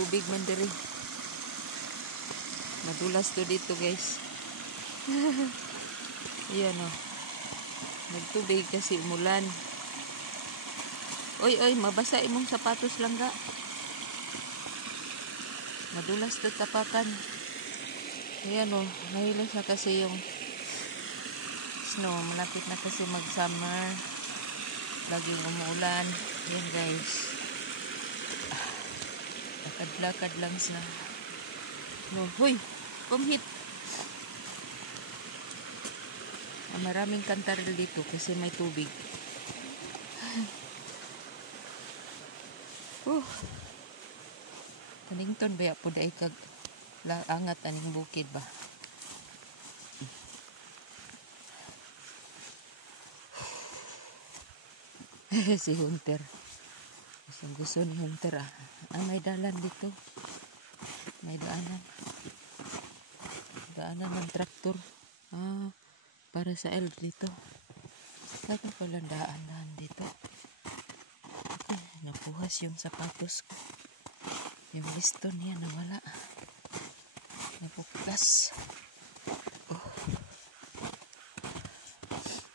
tubig man diri. Madulas to dito guys. Ayan o. Nagtubig kasi umulan. Oy, mabasa imong sapatos lang ga. Madulas to tapakan. Ayan o. Mahilas na kasi yung snow. Malapit na kasi mag-summer. Laging umuulan. Ayan guys. Lakad-lakad lang sa no. Huy! Pumhit! Maraming kantar dito kasi may tubig. Kanington baya po dahil kag angat aning bukid ba? Si Hunter. Gusto ni Hunter may dalan dito. May daanan. Daanan ng traktor. Para sa elf dito. Saan pala daanan dito? Napuhas yung sapatos ko. Yung liston niya nawala. Napukas.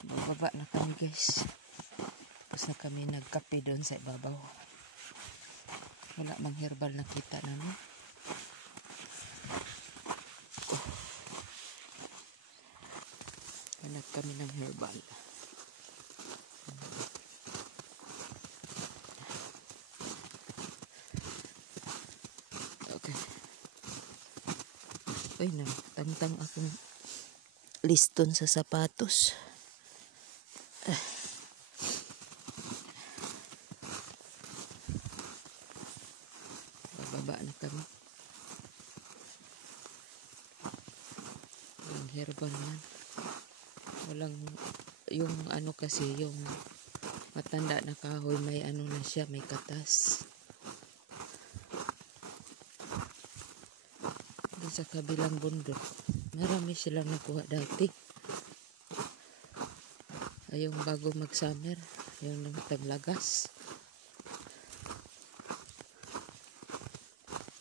Bababa na kami guys. Tapos na kami nagkape doon sa ibabaw. Wala mang herbal nakita namin. Hanap kami ng herbal. Okay. Uy na, tangtang akong liston sa sapatos. Bababa na kami. Walang herbal man. Walang, yung ano kasi, yung matanda na kahoy, may ano na siya, may katas. Doon sa kabilang bundok, marami silang nakuha dati. Yung bago mag-summer, yung taglagas.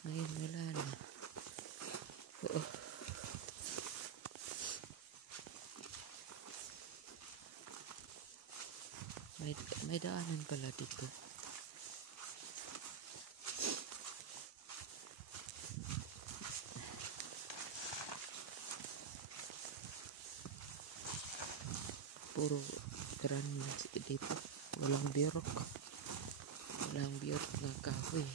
Ngayon wala na. May daanan pala dito. Puro granite dito. Walang birok. Walang birok na kahoy.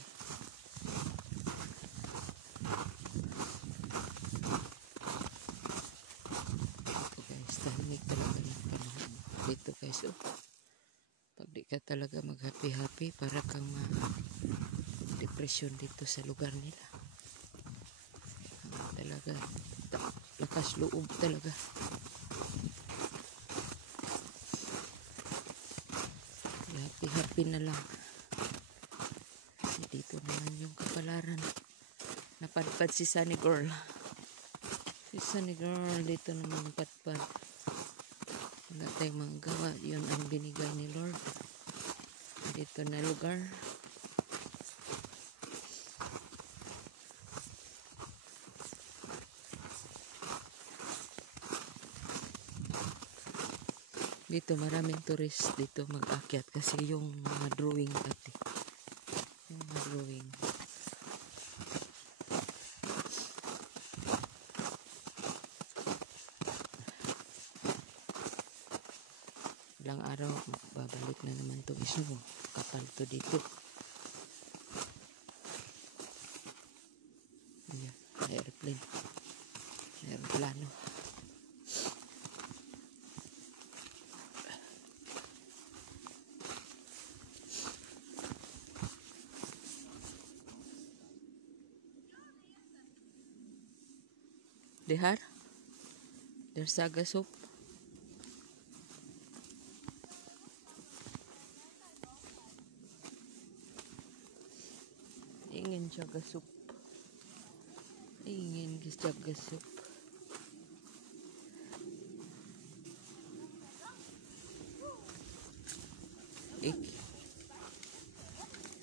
Ito guys, tahimik talaga ng panahon. Dito guys, pag di ka talaga mag-happy-happy, para kang depression dito sa lugar nila. Talaga, lakas loob talaga. Happy na lang. Dito naman yung kapalaran. Napadpad si Sunny Girl. Si Sunny Girl, dito naman napadpad. Wala tayong mga gawa. Yun ang binigay ni Lord. Dito na lugar. Dito maraming tourist dito mag-akyat kasi yung mga drawing dati. Yung mga drawing. Ilang araw babalik na naman to isno. Kapal to dito. Ayan, airplane. Aeroplano. Dehar? There's saga soup. Ingin saga soup. Ingin saga soup.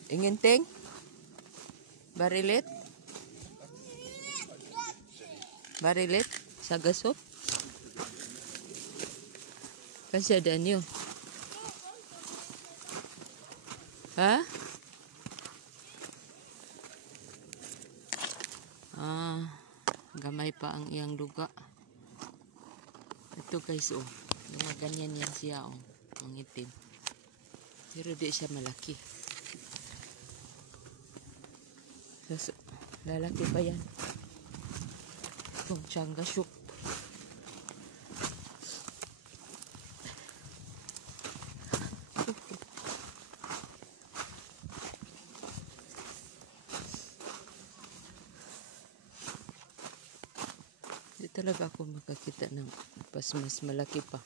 Ingin ting? Barilit? Barilit? Sa gasop? Kasi ada niyo. Ha? Gamay pa ang iyang duga. Ito guys, oh. Ganyan yan siya, oh. Ang itim. Pero di siya malaki. Lalaki pa yan. Itong Changashook. Di talaga ako makakita ng mas malaki pa.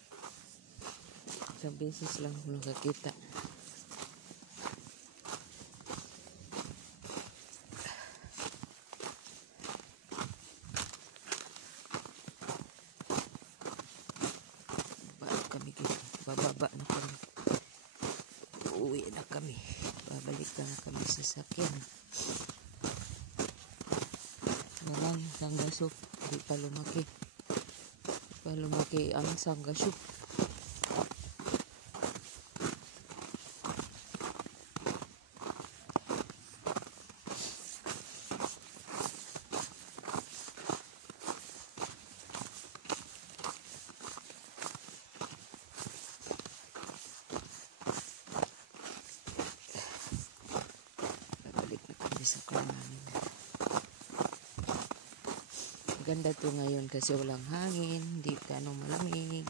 Isang beses lang ako nakakita. Bababa na kami. Uuwi na kami. Babalik na kami sa sakyan. Walang Changashook. Di pa lumaki. Di pa lumaki ang Changashook. Sa car namin. Maganda to ngayon kasi walang hangin, hindi ganong malamig.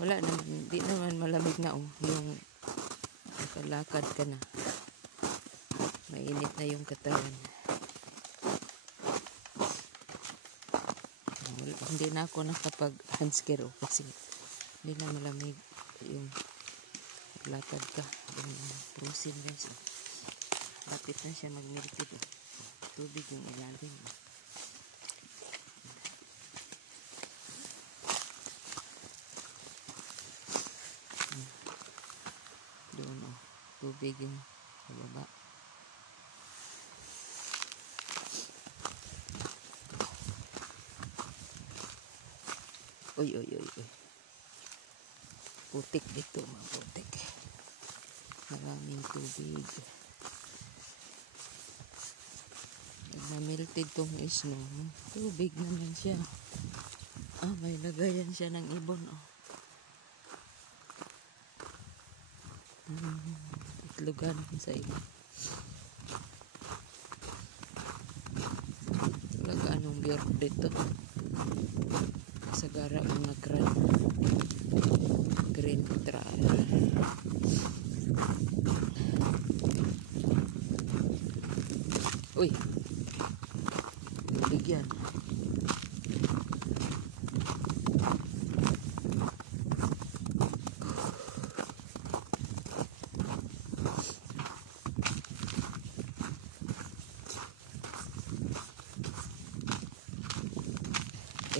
Wala naman, hindi naman malamig na, oh. Yung nakalakad ka na. Mainit na yung katawan. Hindi na ako nakapag handsker, oh, kasi hindi na malamig yung lakad ka. Yung frozen guys, oh. Lapit na siya mag-melted, oh. Tubig yung ilalim, oh. Doon, oh. Tubig yung pababa. Uy. Putik dito, maputik. Maraming tubig. Na-melted tong snow. Tubig naman siya. May lagayan siya ng ibon, oh. Itlogan sa ibon. Talaga anong biyok dito. Sagara mga green trial. Uy. Bigyan.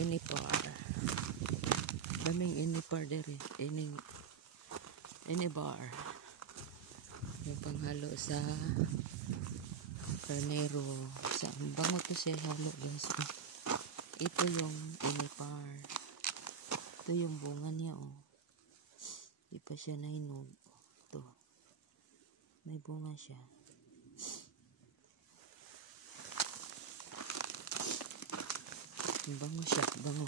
Inipar. Daming inipar dere. Inibar. Yung panghalo sa karnero. Sa bango to siya halo guys. Ito yung inipar. Ito yung bunga niya, oh. Di pa siya nahinog. Ito. May bunga siya. Bango siya. Bango.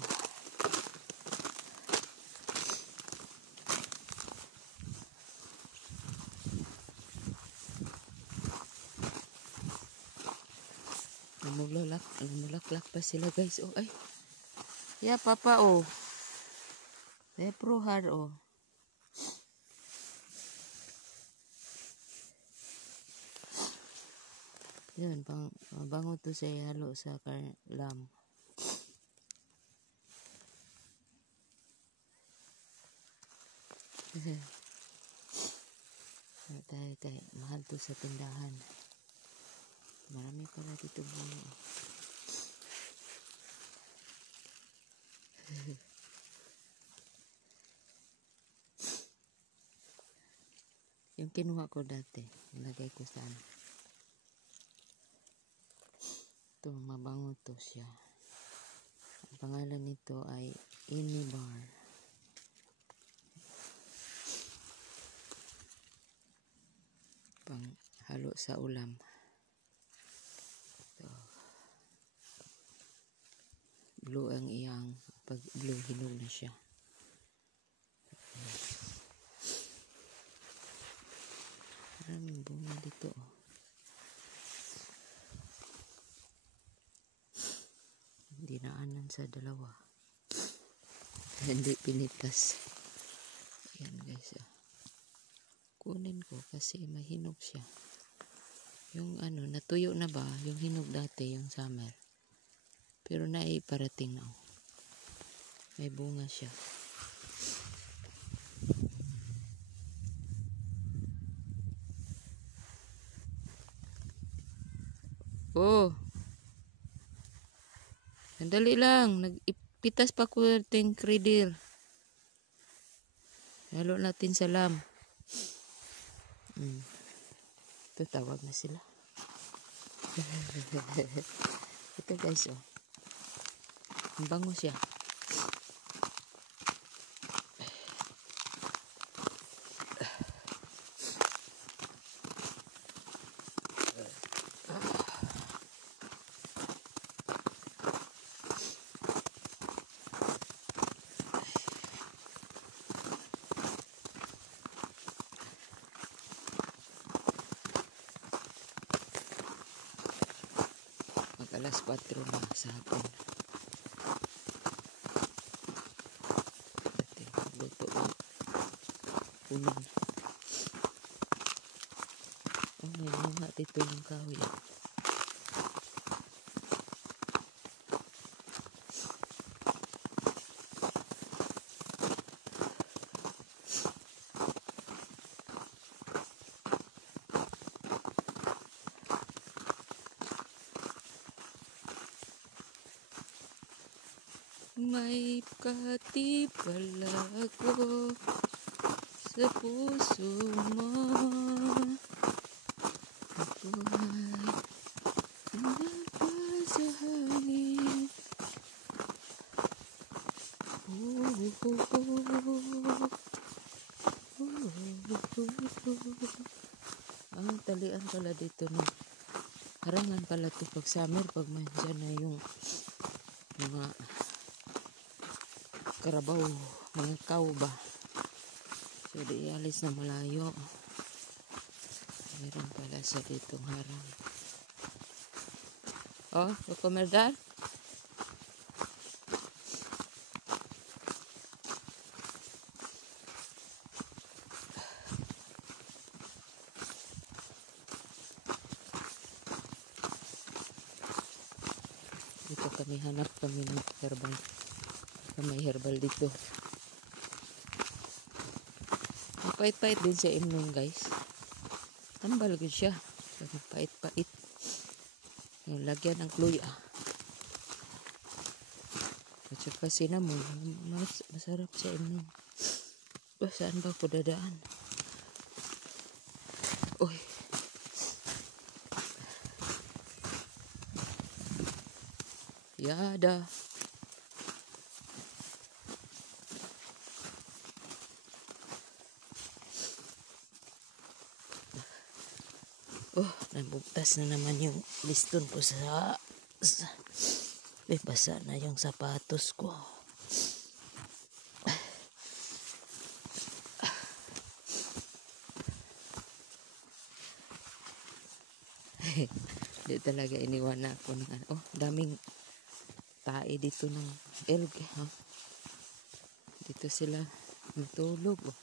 Namulaklak pa sila guys, oh. Ay. Yeah, papa, oh. Pro hard, oh. Yun, bango to siya halo sa lam. Tayo. Mahal to sa tindahan. Marami pala dito bunga. Yung kinuha ko dati, nilagay ko sana. Ito, mabango to siya. Ang pangalan nito ay Inibar. Pang halo sa ulam. Ito. Blue ang iyang, pag blue, hinog na siya. Maraming bunga dito. Dinaanan sa dalawa. Hindi pinitas. Ayan guys. Kunin ko kasi mahinog siya. Yung ano, natuyo na ba? Yung hinog dati, yung summer. Pero naiparating na. May bunga siya. Oh! Sandali lang. Nagpitas pa ko yung kridir. Halo natin sa lam. Ito, tawag na sila. Ito guys, oh. Ang bango siya. Alas 4 na sa hapon. Dati, luto ulit. Punan. Oh, may mga dito yung kahoy. May kati pala ako sa puso mo. Ako ay nagpa sa hangin. Ang talian pala dito no. Harangan pala ito pag summer, pag mandyan na yung mga karabaw, mga cow ba. So, di ialis na malayo. Meron pala sa ditong harang. Oh, kukumerdar? Dito kami hanap kami ng herbal. May herbal dito. Mapait-pait din siya imnong guys. Tambal good siya. Mapait-pait. Yung lagyan ng kluya. At saka cinnamon. Masarap siya imnong. Saan ba ako dadaan? Uy. Yada. Oh, nabugtas na naman yung liston ko sa basa na yung sapatos ko. Di talaga iniwan na ako ng oh, daming tae dito ng elk. Ha? Dito sila matulog. Oh.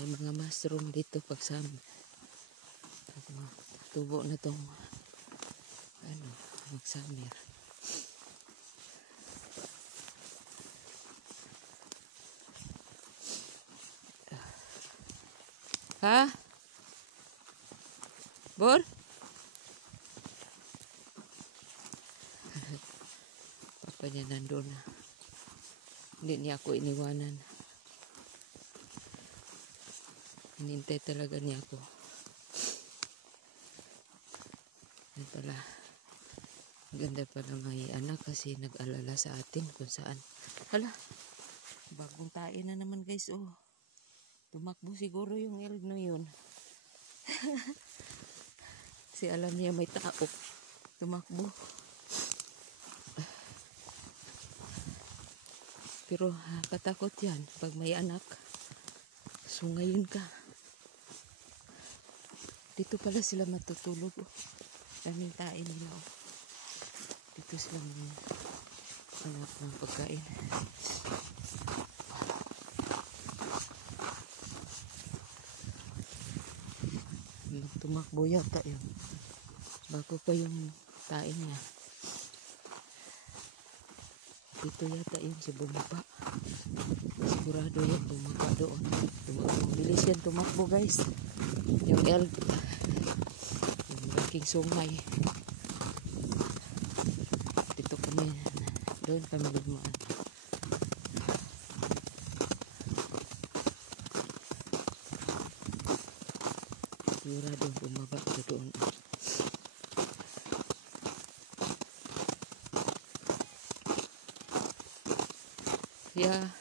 May mga mushroom dito pag sa tubo na tong ano, magsamir. Ha? Bor? pa niya nandun na. Hindi niya ako iniwanan. Hinintay talaga niya ako. Yan pala. Ganda pala may anak kasi nag-alala sa atin kung saan. Hala, bagong tae na naman guys. Oh, tumakbo siguro yung elgno yun. Kasi alam niya may tao. Tumakbo. Pero katakot yan pag may anak. Sungayin ka. Dito pala sila matutulog. Oh. Daming tae nila. Oh. Dito sila anak ng pagkain. Tumakbo yata yun. Bago pa yung tae niya. Dito yata yun si bumaba. Sigurado yan bumaba doon. Bilis yan tumakbo guys. Yung elk. Yung malaking sungay. Dito kami. Doon kami lumaan. Sigurado bumaba ka doon. Yeah.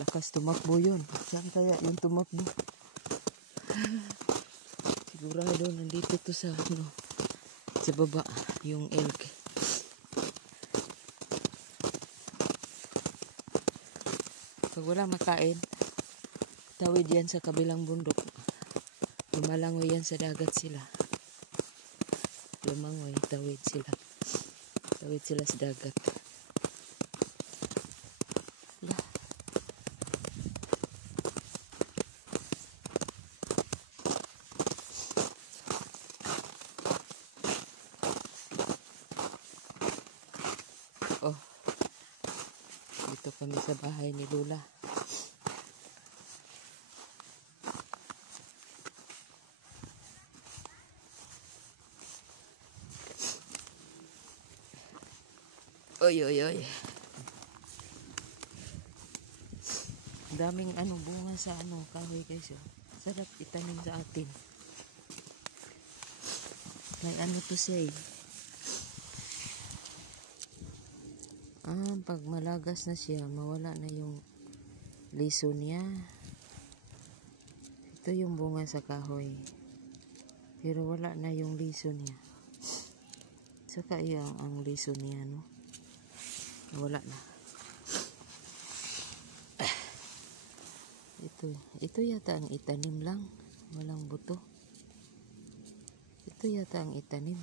Lakas tumakbo yun. Saan kaya yung tumakbo? Sigurado nandito to sa sa baba yung elk. Pag wala makain, tawid yan sa kabilang bundok. Lumalangoy yan sa dagat sila. Lumangoy, tawid sila. Tawid sila sa dagat. Lah. Oh. Dito kami sa bahay ni Lola. Oy, oy, oy. Daming bunga sa kahoy guys. Oh. Sarap itanim sa atin. May to siya eh. Pag malagas na siya, mawala na yung liso niya. Ito yung bunga sa kahoy. Pero wala na yung liso niya. Saka ang liso niya, no? Wala na. Ito yata ang itanim lang. Walang buto. Ito yata ang itanim.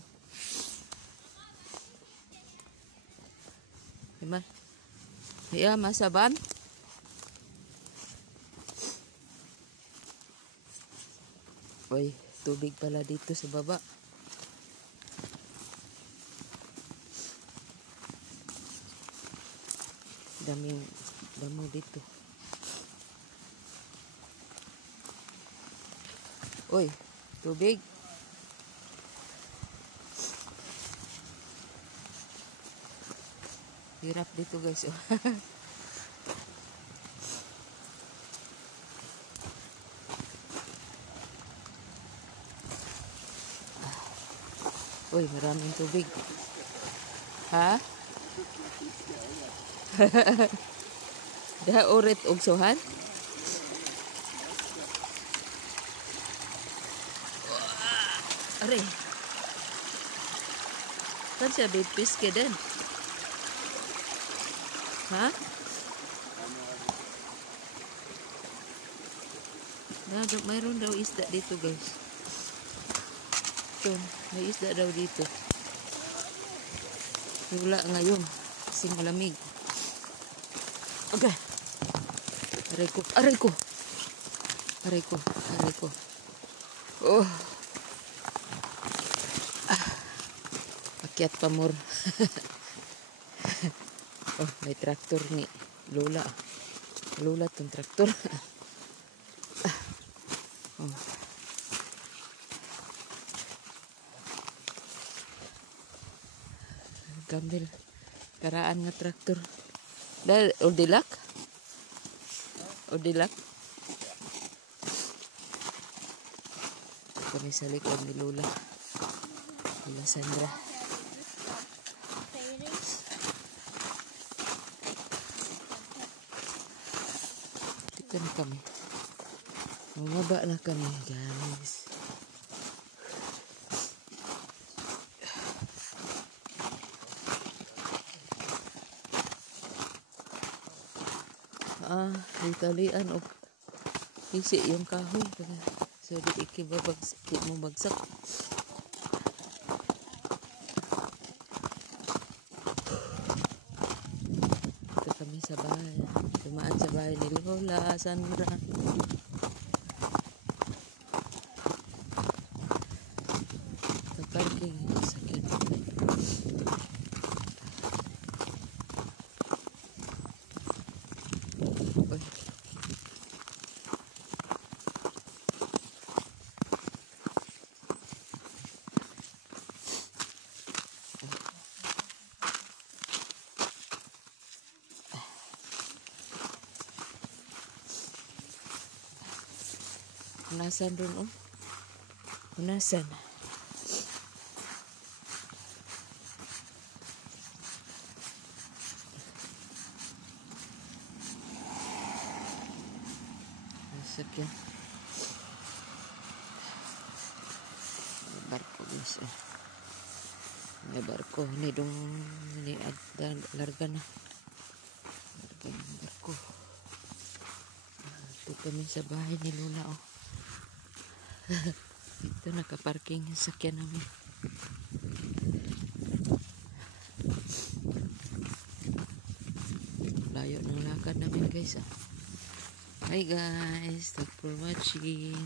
Diba? Iya, masaban? Uy, tubig pala dito sa baba. Daming damo dito. Uy, tubig. Hirap dito guys. Uy, maraming tubig. Ha? Dah urit og suhan. Are. Kan siya bipis ke din. Ha? Mayroon daw isda dito guys. Ito, may isda daw dito. Wala ngayon. Kasi malamig. Okay. Aray ko. Aray ko. Aray ko. Aray ko. Oh. Akyat pa more. Oh, may traktor ni Lola. Lola tong traktor. Oh. Kambil. Karaan nga traktor. Dahil, udilak? Udilak? Kami sa likod ni Lula. Lula Sandra. Dito na kami. Bumaba na kami, guys. Italian o isi yung kahoy. So, di ikibabagsak. Di mo bagsak. Ito kami sa bahay. Dumaan sa bahay ni Lola Sandra. Ito parking. Sakit. Uy. Unasan dun, oh. Unasan. Sakyan. Barko, guys. May barko. Ini dong, ini ada larga na. Larga ng barko. Ito kami sa bahay ni Lula, oh. Ito nakaparking yung sakyan namin. Layo ng lakad namin, guys, ah. Hi guys, thanks for watching.